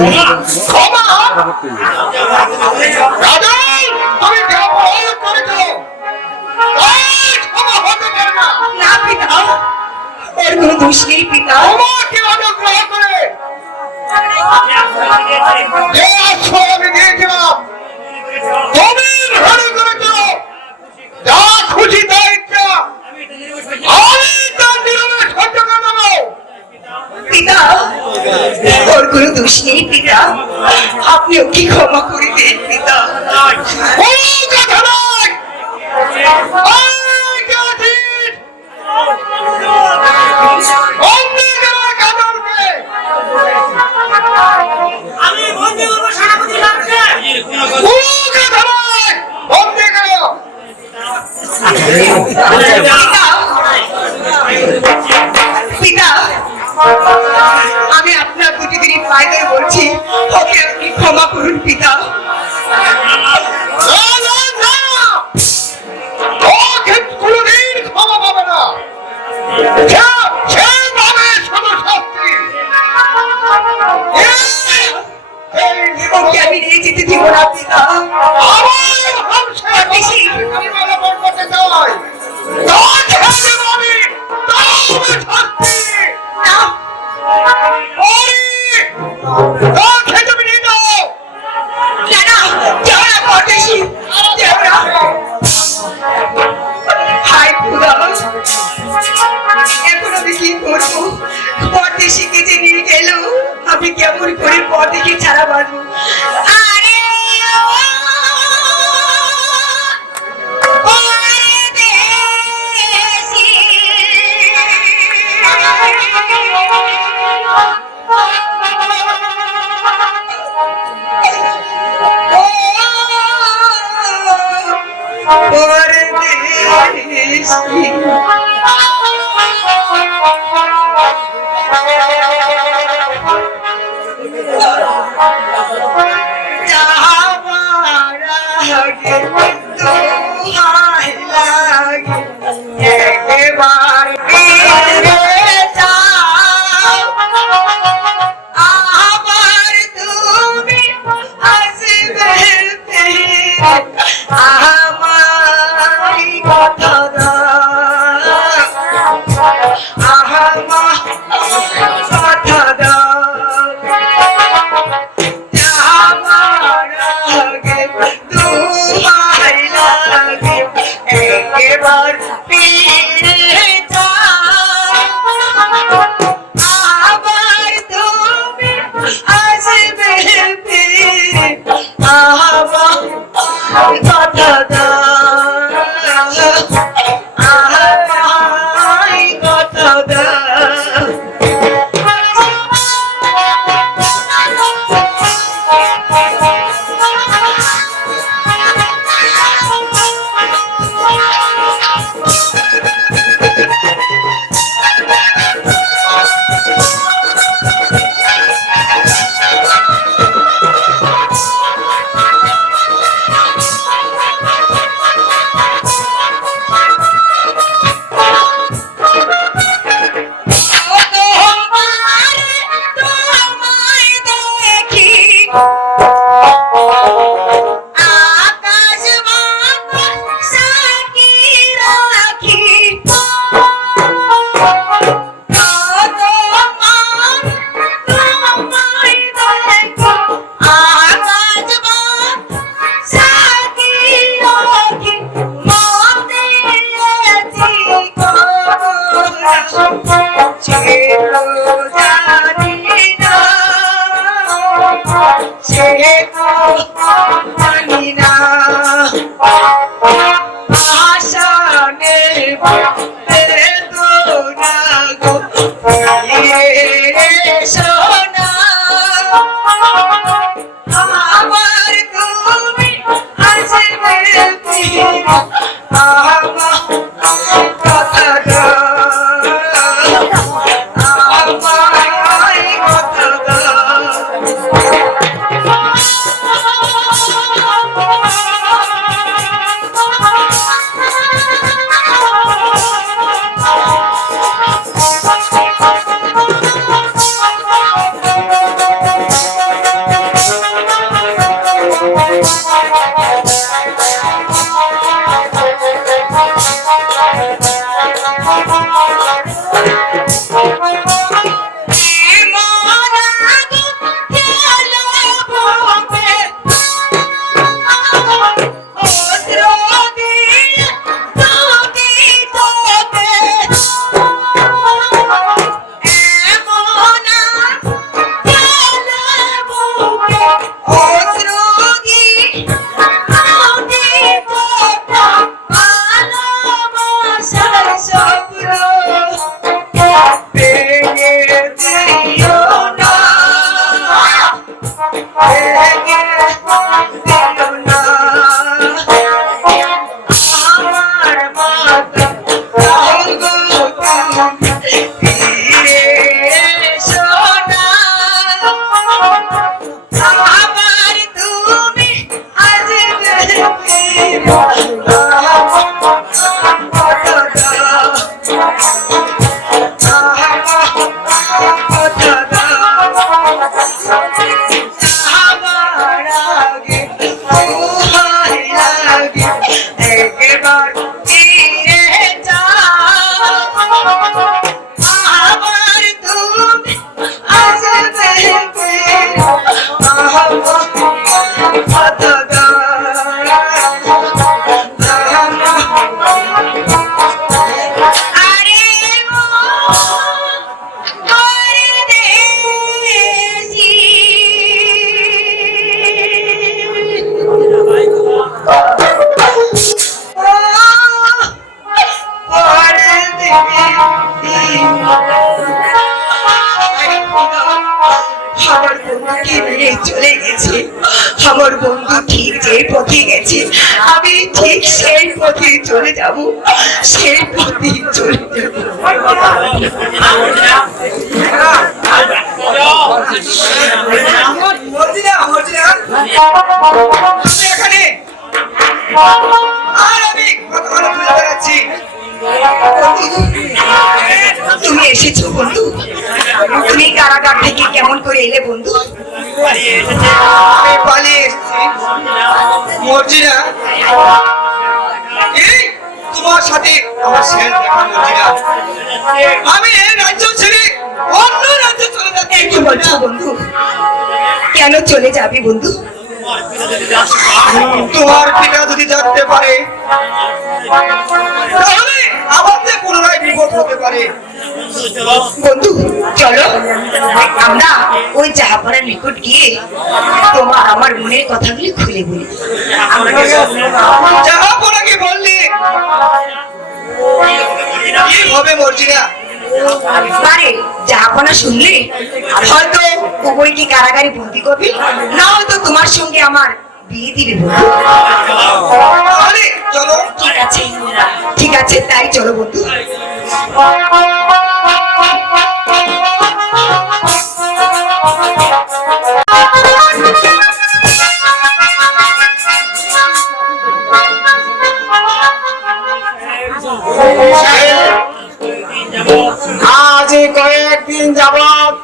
こま బాబాకు రుణిత again with so high. তুমি এসেছ বন্ধু। তুমি কারাগার থেকে কেমন করে এলে বন্ধু? পালিয়ে এসেছি। মর্জিনা। তোমার সাথে আমার আমি এই রাজ্য ছেড়ে অন্য কি বলছো বন্ধু কেন চলে যাবি বন্ধু? তোমার পিতা যদি জানতে পারে তাহলে আবার যে পুনরায় বিপদ হতে পারে। বন্ধু চলো আমরা ওই জাহাপাড়ার নিকট গিয়ে তোমার আমার মনের কথাগুলি খুলে বলি। যাহা পড়াকে বললি কি হবে মর্জিনা পারে জাহাপনা শুনলে? হয়তো উভয়কে কারাগারে বন্দি করবে? না হয়তো তোমার সঙ্গে আমার বিয়ে দিবে চলো, ঠিক আছে ঠিক আছে, তাই চলো বন্ধু। আজ কয়েকদিন যাবৎ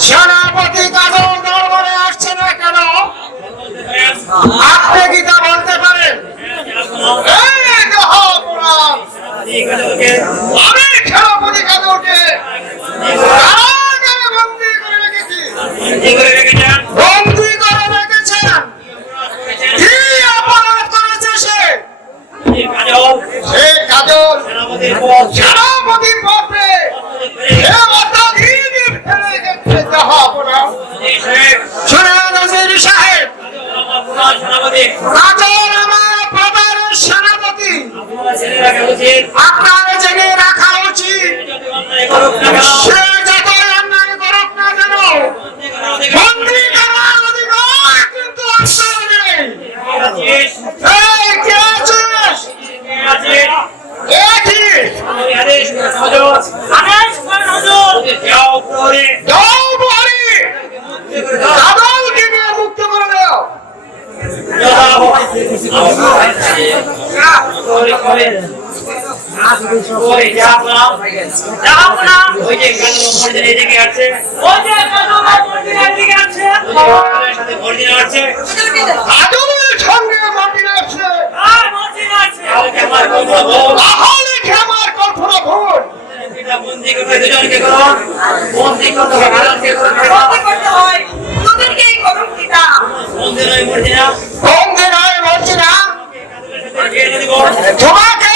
সেনাপতি কাজল দরবারে আসছে না কেন? ওই যে আছে ওই আছে। মর্জিনা আছে বলছি না দিয়ে দিব তোমাকে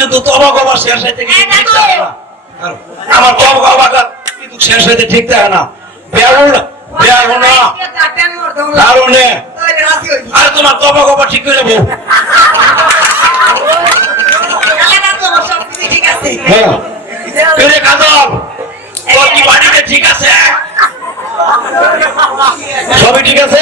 কিন্তু তবা গবা শেষ হইতে কিন্তু ঠিক থাকে না আমার তবা কিন্তু শেষ হইতে ঠিক থাকে না। বেউন বেউন না। কারণে আর তোমার তবা গবা ঠিক করে বউ ঠিক আছে হ্যাঁ এরে তোর কি বাড়িতে ঠিক আছে? সবই ঠিক আছে?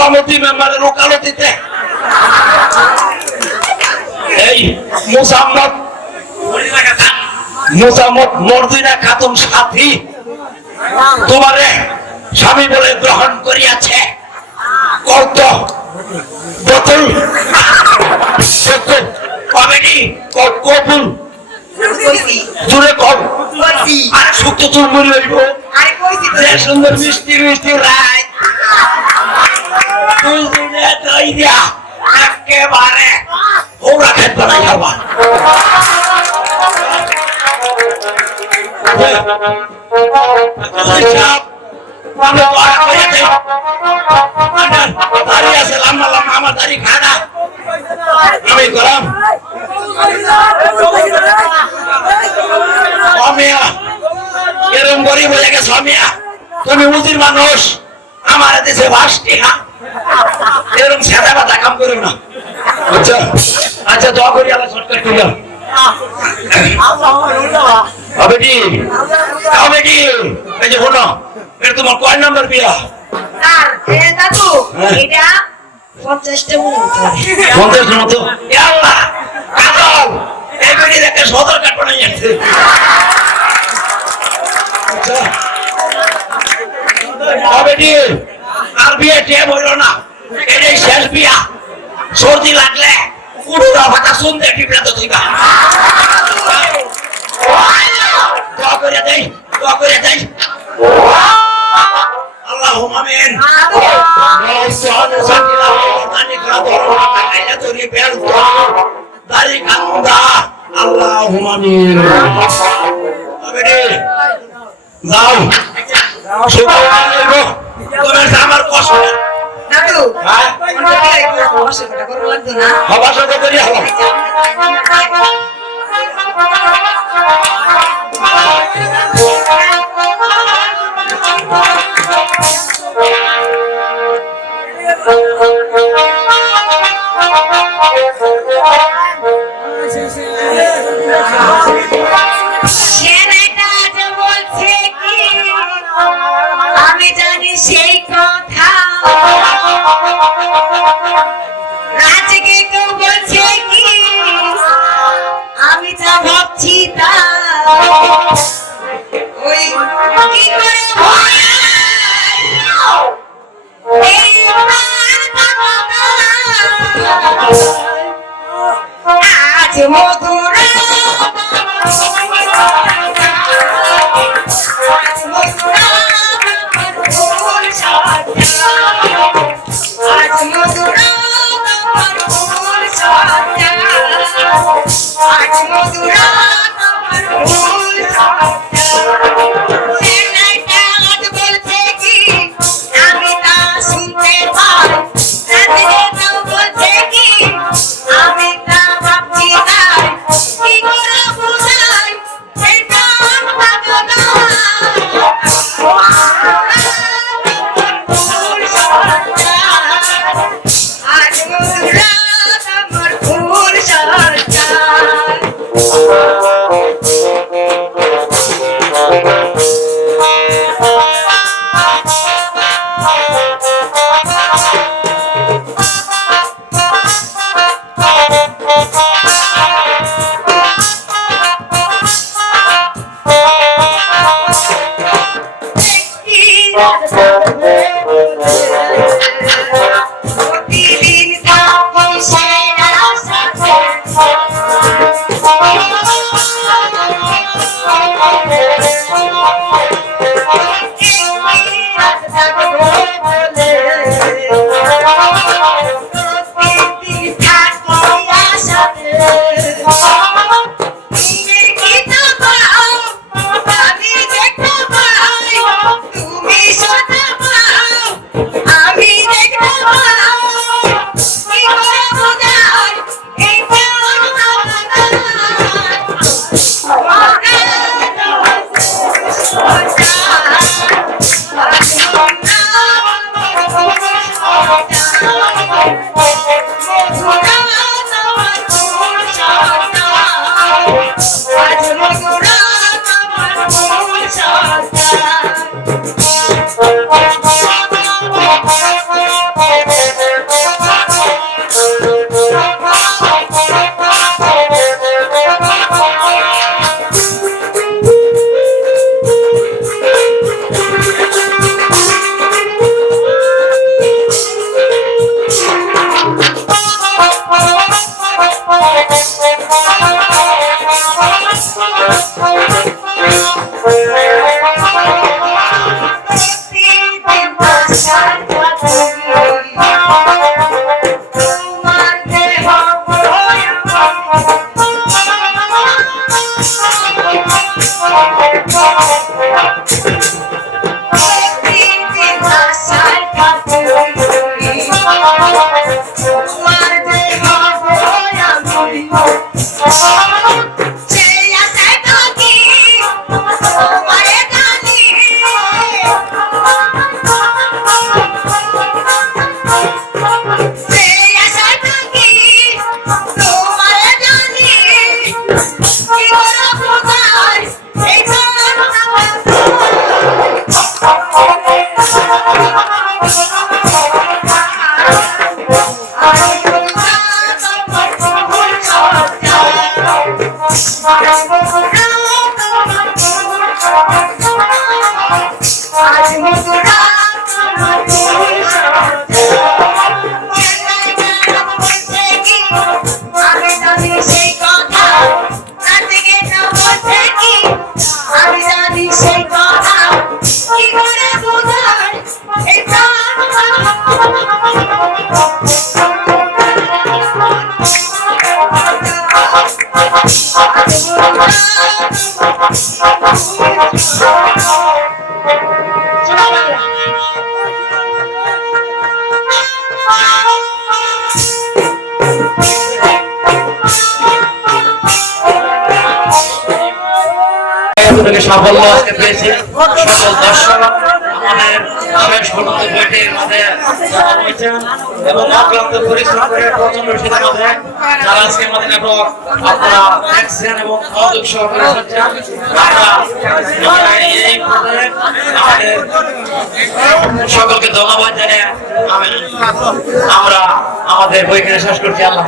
গোলামতি মেম্বারের ওকালতিতে। এই মুসাম্মদ মুসাম্মদ মর্দিনা খাতুন সাথী তোমারে স্বামী বলে গ্রহণ করিয়াছে। কত বোতল। কমেডি কবুল জুড়ে কম আর শুক্তো চুর মরি হইব। যে সুন্দর মিষ্টি মিষ্টি রায়। দুজনে দইরা একেবারে ওরা খেত বানাই খাবা আমি দয়া অমিয়া এরম গরিব হয়ে গেছে তুমি উজির মানুষ, আমার দেশে বাসটি না এরকম সাদা বাদা কাম করো না। আচ্ছা আচ্ছা দোয়া করি আল্লাহ শর্টকাট করে হবে কি? হবে কি? এই যে শোনো এটা তোমার কয় নাম্বার বিয়া? দাদু হ্যাঁ। এটা পঞ্চাশটা হতো মতো। আল্লাহ কাজল এই বেটি দেখে সদর কাঠ যাচ্ছে। হবে কি? আর বিয়ে টেম হইল না এটাই শেষ বিয়া। সর্দি লাগলে কুড়ুরা ভাতা শুনতে টিপড়া তো দিবা। দোয়া করে করে আমার কষ্ট দাদু হ্যাঁ? সবার সাথে করি হলো Take off your ties. Take. সাফল্য আজকে পেয়েছি সকল দর্শক আমাদের পর্যন্ত বইটির মধ্যে এবং অক্লান্ত পরিশ্রম করে প্রচণ্ড আজকে আমাদের আপনারা দেখছেন এবং সহকারে আমরা আমরা আমাদের সকলকে ধন্যবাদ জানিয়ে আমরা আমাদের বইখানে শেষ করছি, আল্লাহ